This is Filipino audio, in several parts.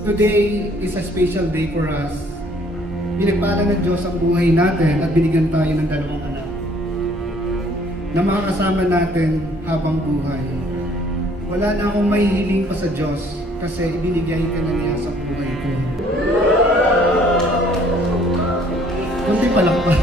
Today is a special day for us. Pinagpala ng Diyos ang buhay natin at binigyan tayo ng dalawang anak na makakasama natin habang buhay. Wala na akong mahihiling pa sa Diyos kasi ibinigay ka na niya sa buhay ko. Kunti pa lang ba?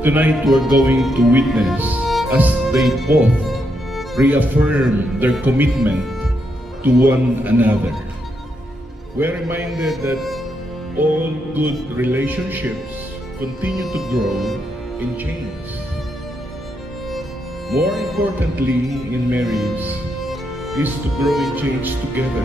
Tonight we're going to witness as they both reaffirm their commitment to one another. We're reminded that all good relationships continue to grow and change. More importantly in marriage is to grow and change together.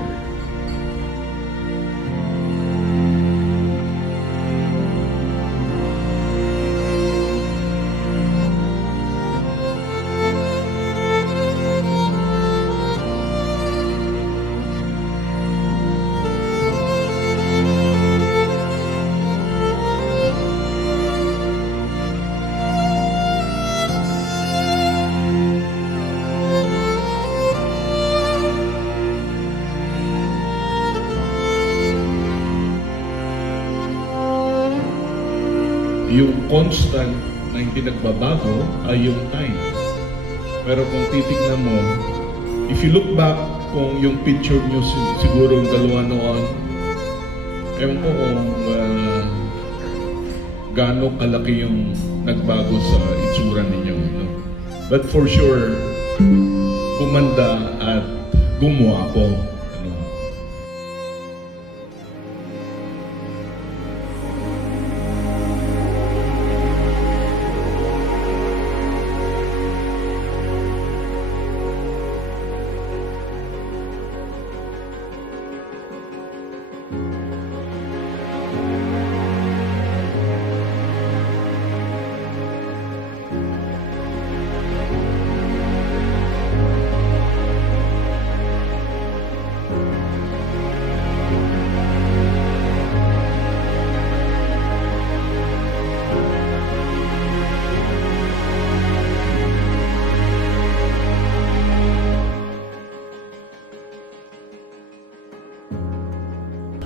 Yung constant na hindi nagbabago ay yung time. Pero kung titignan mo, if you look back kung yung picture nyo siguro yung dalawa noon, ewan ko kung gaano kalaki yung nagbago sa itsura ninyo. No? But for sure, gumanda at gumawa po.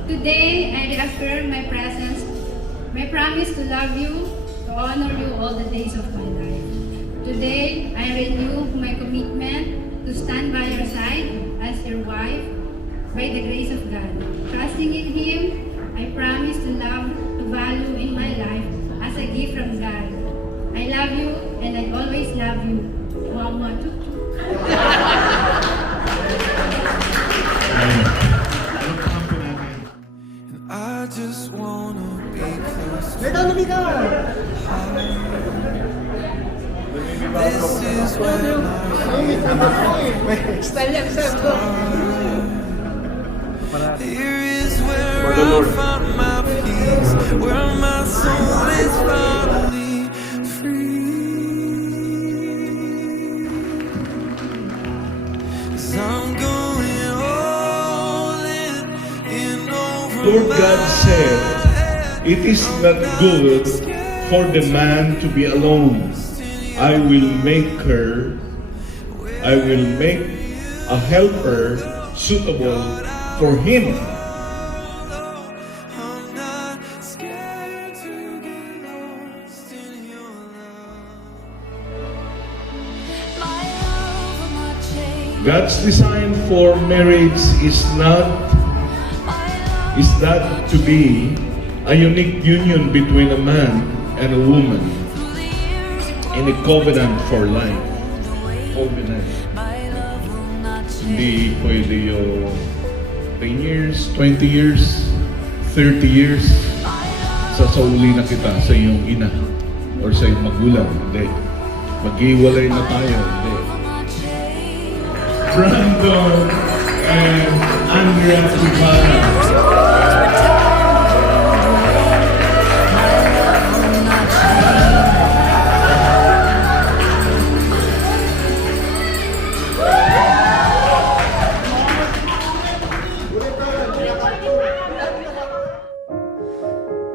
Today, I reaffirm my promise to love you, to honor you all the days of my life. Today, I renew my commitment to stand by your side as your wife by the grace of God. Trusting in Him, I promise to love, to value in my life as a gift from God. I love you and I always love you. Mama, I just wanna be close to Medalo ka! This is where my Style yan, sir. Here is where I found my peace, where my soul is finally free. 'Cause I'm going all in over Lord God said, "It is not good for the man to be alone. I will make a helper suitable for him." I'm not scared to get lost in your love. God's design for marriage is that to be a unique union between a man and a woman in a covenant for life. Covenant. Hindi pwede yung 10 years, 20 years, 30 years, sasauli na kita sa iyong ina or sa iyong magulang. Hindi. Maghiwalay na tayo. Hindi. Brandon and Andrea Ibarra.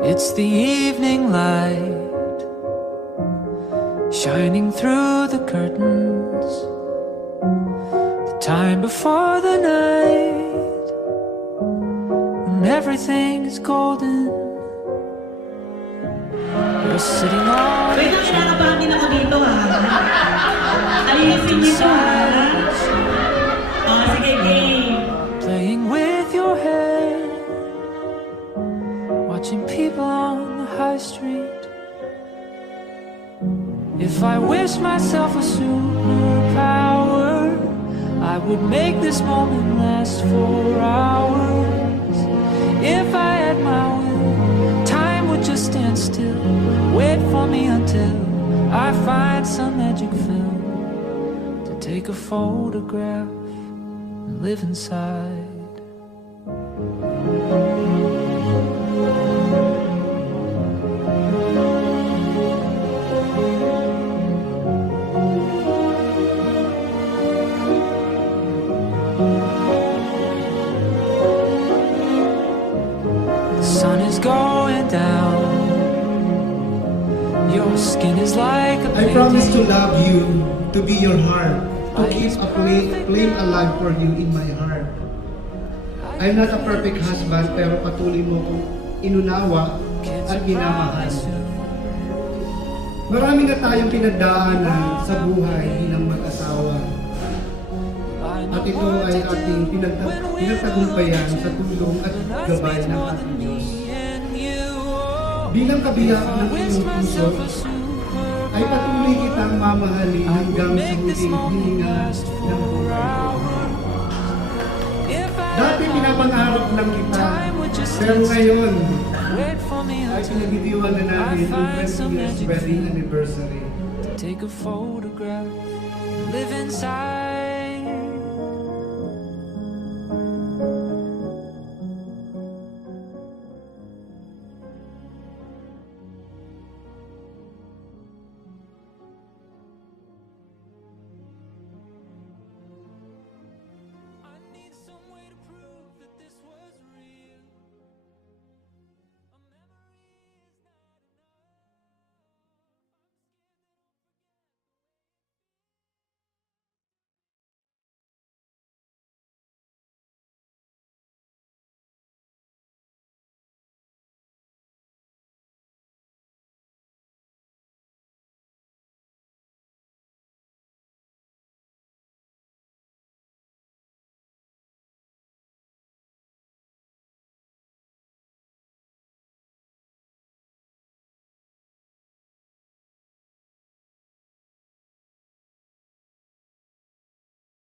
It's the evening light shining through the curtains, the time before the night when everything is golden. We're sitting on Wait lang, kinakabahan din ako dito ha. Alisin niyo po ha. Sige, game. playing with your hair, watching people on the high street. If I wish myself a superpower, I would make this moment last for hours. If I had my will, time would just stand still, wait for me until I find some magic film to take a photograph and live inside. The sun is going down. Your skin is like a I promise to painting. love you, to be your heart, to I keep use a flame alive for you in my heart. I'm not a perfect husband, pero patuloy mo kong inunawa Can't at minamahal. surprise you. Marami na tayong pinagdaanan sa buhay bilang mag-asawa. I At know ito what ay to ating do pinagtagumpayan sa tulong at gabay ng ating Diyos. and you. Oh, Bilang kabiyak I ng wish iyong puso, myself a superpower. ay patuloy kitang mamahalin I would hanggang sa make this huling moment hininga last ng for buhay. hours. If I Dati had pinapangarap lang kita, time would just pero stand ngayon still, wait for me ay until pinagdidiwan na natin I yung find 20 some years magic wedding film anniversary. to take a photograph, live inside.